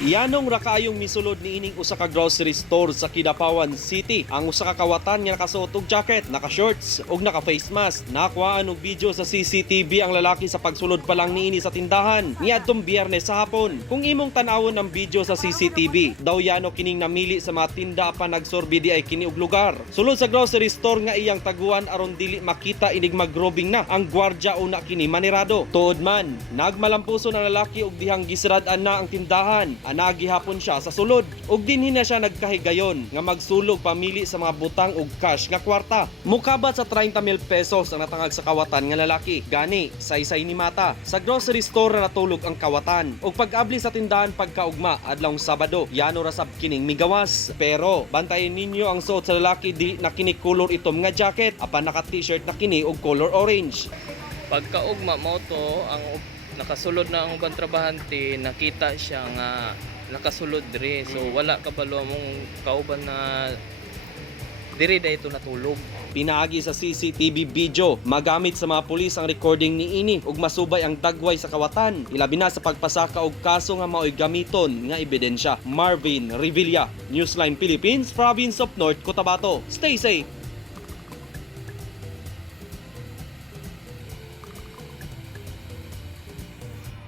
Yanong rakayong misulod ni ining usa ka grocery store sa Kidapawan City. Ang usa ka kawatan nga nakasuot og jacket, naka-shorts ug naka-face mask. Nakuhaan og video sa CCTV ang lalaki sa pagsulod pa lang niini sa tindahan niadtong Biyernes sa hapon. Kung imong tan-awon ang video sa CCTV, daw yano kining namili sa mga tinda pa nagsorbi di ay kini og lugar. Sulod sa grocery store nga iyang taguan aron dili makita inig magrobing na ang gwardya una kini manirado. Tuod man, nagmalampuson ang lalaki og dihang gisirad-an na ang tindahan. Anagihapon siya sa sulod ug dinhi na siya nagkahigayon nga magsulog pamili sa mga butang ug cash nga kwarta. Mukabat sa 30,000 pesos ang natangag sa kawatan nga lalaki. Gani, saysay ni mata. Sa grocery store na natulog ang kawatan ug pag-abli sa tindahan pagkaugma adlawng Sabado, yano ra sab kining migawas. Pero bantayin ninyo ang suot sa lalaki di na kini color itom nga jacket apan naka t-shirt na kini og color orange. Pagkaugma mo to, ang nakasulod na ang ubang trabahante, nakita siya nga nakasulod diri. So wala kabalo mong kauban na diri dayto natulog. Pinaagi sa CCTV video, magamit sa mga pulis ang recording ni ini ug masubay ang dagway sa kawatan. Ilabi na sa pagpasaka og kaso nga mao'y gamiton nga ebidensya. Marvin Revilla, Newsline Philippines, Province of North Cotabato. Stay safe!